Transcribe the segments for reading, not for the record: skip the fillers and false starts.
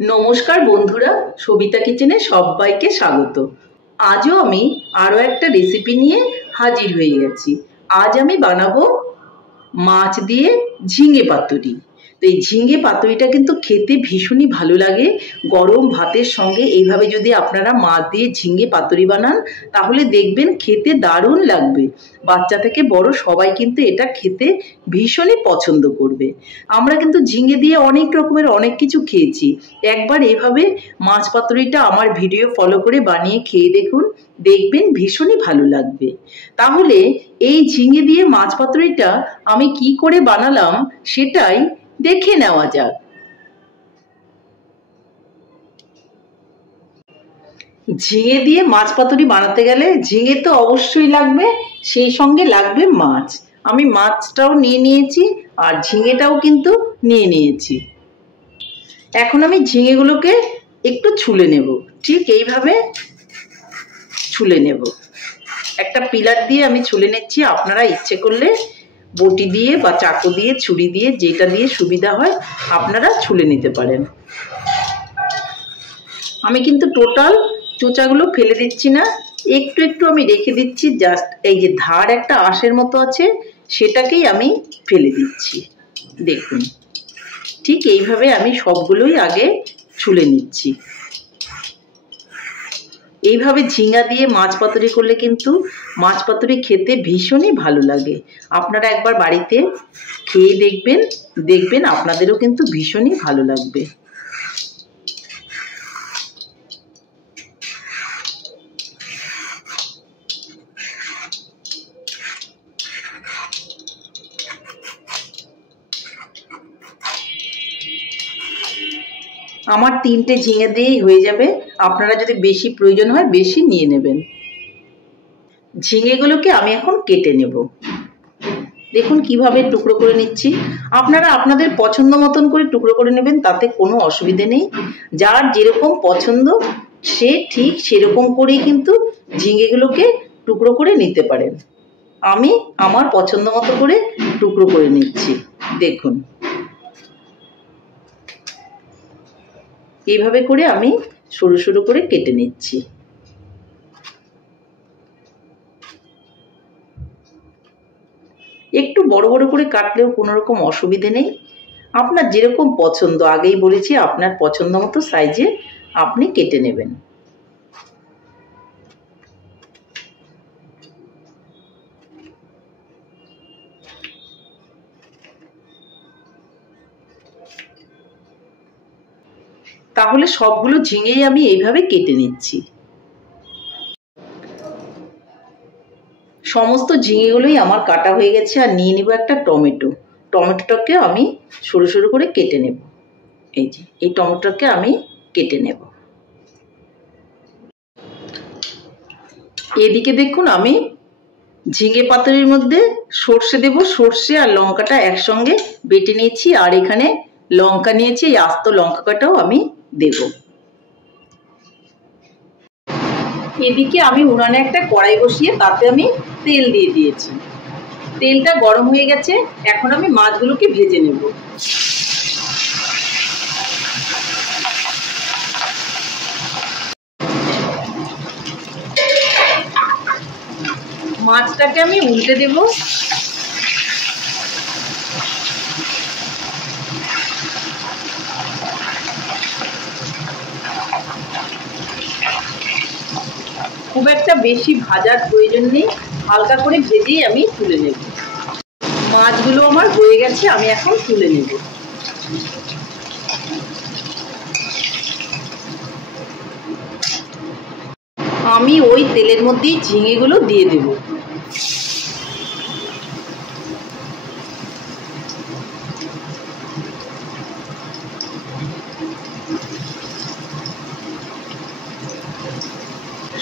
নমস্কার বন্ধুরা, সবিতা কিচেনে সবাইকে স্বাগত। আজও আমি আরও একটা রেসিপি নিয়ে হাজির হয়ে গেছি। আজ আমি বানাবো মাছ দিয়ে ঝিঙে পাতুরি। তো এই ঝিঙে পাতুরিটা কিন্তু খেতে ভীষণই ভালো লাগে। গরম ভাতের সঙ্গে এইভাবে যদি আপনারা মাছ দিয়ে ঝিঙে পাতুরি বানান তাহলে দেখবেন খেতে দারুণ লাগবে। বাচ্চা থেকে বড় সবাই কিন্তু এটা খেতে ভীষণই পছন্দ করবে। আমরা কিন্তু ঝিঙে দিয়ে অনেক রকমের অনেক কিছু খেয়েছি। একবার এভাবে মাছ পাতুরিটা আমার ভিডিও ফলো করে বানিয়ে খেয়ে দেখুন, দেখবেন ভীষণই ভালো লাগবে। তাহলে এই ঝিঙে দিয়ে মাছ পাতুরিটা আমি কি করে বানালাম সেটাই দেখে নেওয়া যাক। ঝিঙে দিয়ে মাছ পাতুরি বানাতে গেলে ঝিঙে তো অবশ্যই লাগবে, সেই সঙ্গে লাগবে মাছ। আমি মাছটাও নিয়ে নিয়েছি আর ঝিঙেটাও কিন্তু নিয়ে নিয়েছি। এখন আমি ঝিঙেগুলোকে একটু ছুলে নেব, ঠিক এইভাবে ছুলে নেব। একটা পিলার দিয়ে আমি ছুলে নিচ্ছি। আপনারা ইচ্ছে করলে বটি দিয়ে বা চাকু দিয়ে, ছুরি দিয়ে, যেটা দিয়ে সুবিধা হয় আপনারা ছুলে নিতে পারেন। আমি কিন্তু টোটাল চোচাগুলো ফেলে দিচ্ছি না, একটু একটু আমি রেখে দিচ্ছি। জাস্ট এই যে ধার একটা আঁশের মতো আছে সেটাকেই আমি ফেলে দিচ্ছি। দেখুন, ঠিক এইভাবে আমি সবগুলোই আগে ছুলে নিচ্ছি। এইভাবে ঝিঙা দিয়ে মাছ পাতুরি করলে কিন্তু মাছ পাতুরি খেতে ভীষণই ভালো লাগে। আপনারা একবার বাড়িতে খেয়ে দেখবেন, দেখবেন আপনাদেরও কিন্তু ভীষণই ভালো লাগবে। আমার 3টে ঝিঙে দিয়েই হয়ে যাবে। আপনারা যদি বেশি প্রয়োজন হয় বেশি নিয়ে নেবেন। ঝিঙেগুলোকে আমি এখন কেটে নেব। দেখুন কিভাবে টুকরো করে নিচ্ছি। আপনারা আপনাদের পছন্দ মতন করে টুকরো করে নেবেন, তাতে কোনো অসুবিধে নেই। যার যেরকম পছন্দ সে ঠিক সেরকম করেই কিন্তু ঝিঙেগুলোকে টুকরো করে নিতে পারেন। আমি আমার পছন্দ মতো করে টুকরো করে নিচ্ছি। দেখুন এইভাবে করে আমি সরু সরু করে কেটে নিচ্ছি। একটু বড় বড় করে কাটলেও কোনো রকম অসুবিধে নেই। আপনার যেরকম পছন্দ, আগেই বলেছি আপনার পছন্দ মতো সাইজে আপনি কেটে নেবেন। তাহলে সবগুলো ঝিঙেই আমি এইভাবে কেটে নিচ্ছি। সমস্ত ঝিঙেগুলোই আমার কাটা হয়ে গেছে। আর নিয়ে নেব একটা টমেটো। টমেটোটাকে আমি সরু সরু করে কেটে নেব। এই যে এই টমেটোটাকে আমি কেটে নেব। এদিকে দেখুন আমি ঝিঙে পাতুরির মধ্যে সর্ষে দেব। সর্ষে আর লঙ্কাটা একসঙ্গে বেটে নিয়েছি। আর এখানে লঙ্কা নিয়েছি, এই আস্ত লঙ্কাটাও আমি দেব। এদিকে আমি উনানে একটা কড়াই বসিয়ে তাতে আমি তেল দিয়ে দিয়েছি। তেলটা গরম হয়ে গেছে, এখন আমি মাছগুলোকে ভেজে নেব। মাছটাকে আমি উল্টে দেব। খুব একটা বেশি ভাজার প্রয়োজন নেই, হালকা করে ভেজেই আমি তুলে নেব। মাছগুলো আমার হয়ে গেছে, আমি এখন তুলে নেব। আমি ওই তেলের মধ্যেই ঝিঙেগুলো দিয়ে দেব।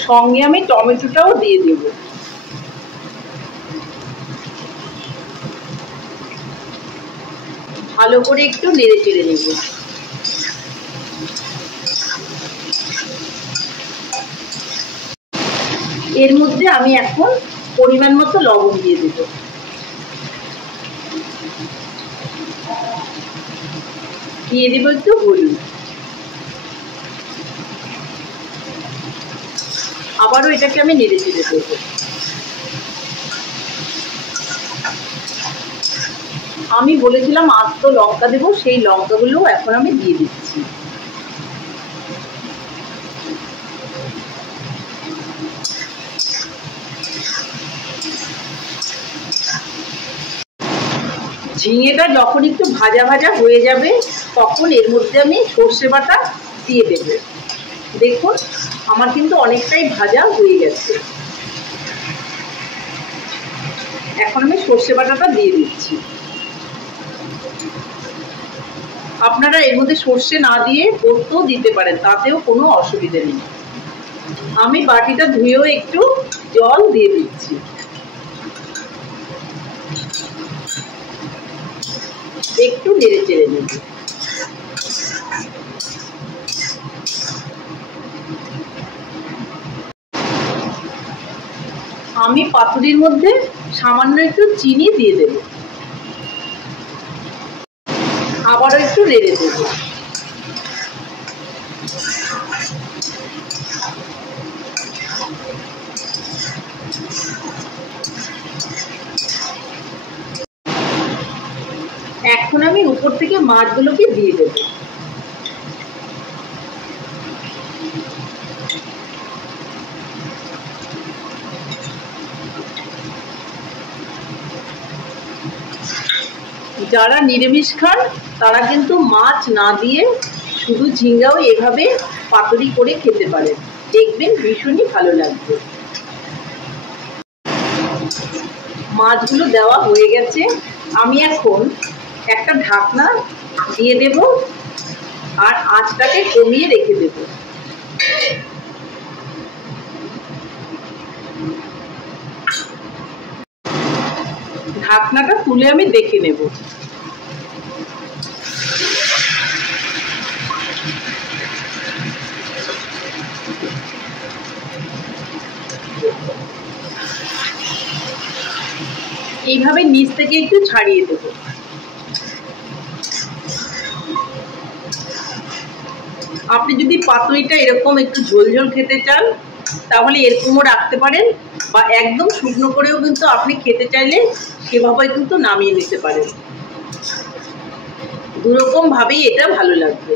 সঙ্গে আমি টমেটোটাও দিয়ে দেব। ভালো করে একটু নেড়ে চেড়ে নেব। এর মধ্যে আমি এখন পরিমাণ মতো লবণ দিয়ে দেব। দিয়ে দেব একটু হলুদ। আবারও এটাকে আমি নেড়ে চেড়ে দেবো। আমি বলেছিলাম আস্ত লঙ্কা দেবো, সেই লঙ্কাগুলো এখন আমি দিয়ে দিচ্ছি। ঝিঙেটা যখন একটু ভাজা ভাজা হয়ে যাবে তখন এর মধ্যে আমি সর্ষে বাটা দিয়ে দেবো। দেখুন আমার কিন্তু অনেকটাই ভাজা হয়ে গেছে। এখন আমি সর্ষে বাটাটা দিয়ে দিচ্ছি। আপনারা এর মধ্যে সর্ষে না দিয়ে পোস্তও দিতে পারেন, তাতেও কোনো অসুবিধা নেই। আমি বাটিটা ধুয়েও একটু জল দিয়ে দিচ্ছি। একটু নেড়ে চেড়ে নেব। আমি পাতুরির মধ্যে সামান্য একটু চিনি দিয়ে দেব। আবারও একটু নেড়ে দেব। এখন আমি উপর থেকে মাছগুলোকে দিয়ে দেব। যারা নিরামিষ খান তারা কিন্তু মাছ না দিয়ে শুধু ঝিঙ্গাও এভাবে পাতুরি করে খেতে পারেন, দেখবেন ভীষণই ভালো লাগবে। মাছগুলো দেওয়া হয়ে গেছে, আমি এখন একটা ঢাকনা দিয়ে দেব আর আঁচটাকে কমিয়ে রেখে দেব। ঢাকনাটা তুলে আমি দেখে নেব। এইভাবে নিচ থেকে একটু ছাড়িয়ে দেব। আপনি যদি পাতুরিটা এরকম একটু ঝোল ঝোল খেতে চান তাহলে এরকমও রাখতে পারেন, বা একদম শুকনো করেও কিন্তু আপনি খেতে চাইলে সেভাবে কিন্তু নামিয়ে নিতে পারেন। দুরকম ভাবেই এটা ভালো লাগবে।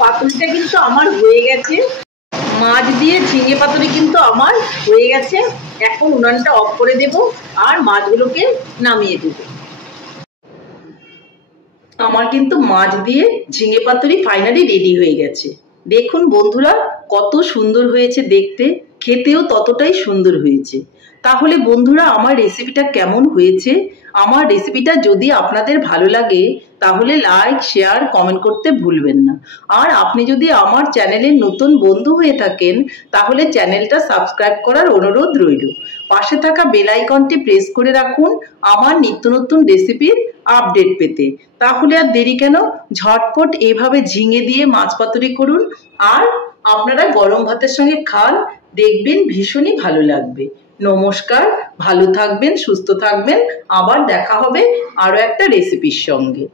পাতুরিটা কিন্তু আমার হয়ে গেছে। মাছ দিয়ে ঝিঙে পাতুরি কিন্তু আমার হয়ে গেছে। এখন উনানটা অফ করে দেব আর মাছগুলোকে নামিয়ে দেব। আমার কিন্তু মাছ দিয়ে ঝিঙে পাতুরি ফাইনালি রেডি হয়ে গেছে। দেখুন বন্ধুরা কত সুন্দর হয়েছে দেখতে, খেতেও ততটাই সুন্দর হয়েছে। তাহলে বন্ধুরা আমার রেসিপিটা কেমন হয়েছে? আমার রেসিপিটা যদি আপনাদের ভালো লাগে তাহলে লাইক, শেয়ার, কমেন্ট করতে ভুলবেন না। আর আপনি যদি আমার চ্যানেলের নতুন বন্ধু হয়ে থাকেন তাহলে চ্যানেলটা সাবস্ক্রাইব করার অনুরোধ রইল। পাশে থাকা বেল আইকনটি প্রেস করে রাখুন আমার নিত্য নতুন রেসিপির আপডেট পেতে। তাহলে আর দেরি কেন, ঝটপট এইভাবে ঝিঙে দিয়ে মাছ পাতুরি করুন আর আপনারা গরম ভাতের সঙ্গে খান, দেখবেন ভীষণই ভালো লাগবে। নমস্কার, ভালো থাকবেন, সুস্থ থাকবেন, আবার দেখা হবে আরো একটা রেসিপির সঙ্গে।